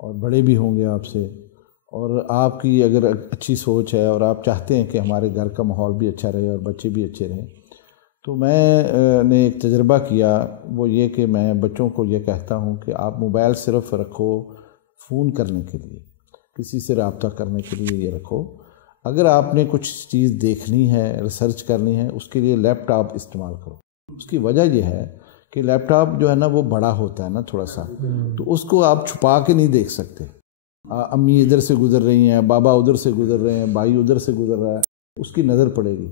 اور بڑے بھی ہوں گے آپ سے، اور آپ کی اگر اچھی سوچ ہے اور آپ چاہتے ہیں کہ ہمارے گھر کا ماحول بھی اچھا رہے اور بچے بھی اچھے رہیں، تو میں نے ایک تجربہ کیا، وہ یہ کہ میں بچوں کو یہ کہتا ہوں کہ آپ موبائل صرف رکھو فون کرنے کے لیے، کسی سے رابطہ کرنے کے لیے یہ رکھو۔ اگر آپ نے کچھ چیز دیکھنی ہے، ریسرچ کرنی ہے، اس کے لیے لیپ ٹاپ استعمال کرو۔ اس کی وجہ یہ ہے کہ لیپ ٹاپ جو ہے نا وہ بڑا ہوتا ہے نا تھوڑا سا، تو اس کو آپ چھپا کے نہیں دیکھ سکتے۔ امی ادھر سے گزر رہی ہیں، بابا ادھر سے گزر رہے ہیں، بھائی ادھر سے گزر رہا ہے، اس کی نظر پڑے گی۔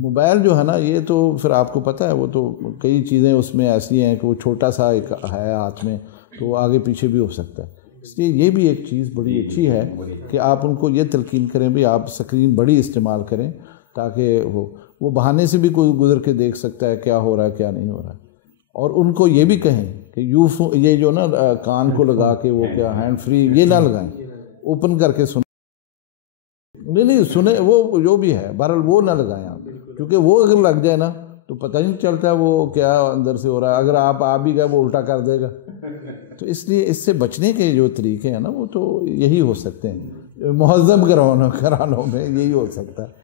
موبائل جو ہے نا یہ تو پھر آپ کو پتہ ہے، وہ تو کئی چیزیں اس میں ایسی ہیں کہ وہ چھوٹا سا ایک ہے ہاتھ میں، تو وہ آگے پیچھے بھی ہو سکتا ہے۔ اس لیے یہ بھی ایک چیز بڑی اچھی ہے کہ آپ ان کو یہ تلقین کریں بھی آپ اسکرین بڑی استعمال کریں، تاکہ وہ بہانے سے بھی کوئی گزر کے دیکھ سکتا ہے کیا ہو رہا ہے کیا نہیں ہو رہا ہے۔ اور ان کو یہ بھی کہیں کہ یہ جو نا کان کو لگا کے وہ کیا ہینڈ فری یہ نہ لگائیں، اوپن کر کے سنیں، نہیں سنیں، وہ جو بھی ہے بہرحال وہ نہ لگائیں آپ، کیونکہ وہ اگر لگ جائے نا تو پتہ ہی نہیں چلتا ہے وہ کیا اندر سے ہو رہا ہے، اگر آپ آ بھی گئے وہ الٹا کر دے گا۔ تو اس لیے اس سے بچنے کے جو طریقے ہیں نا وہ تو یہی ہو سکتے ہیں، مہذب گھرانوں میں یہی ہو سکتا ہے۔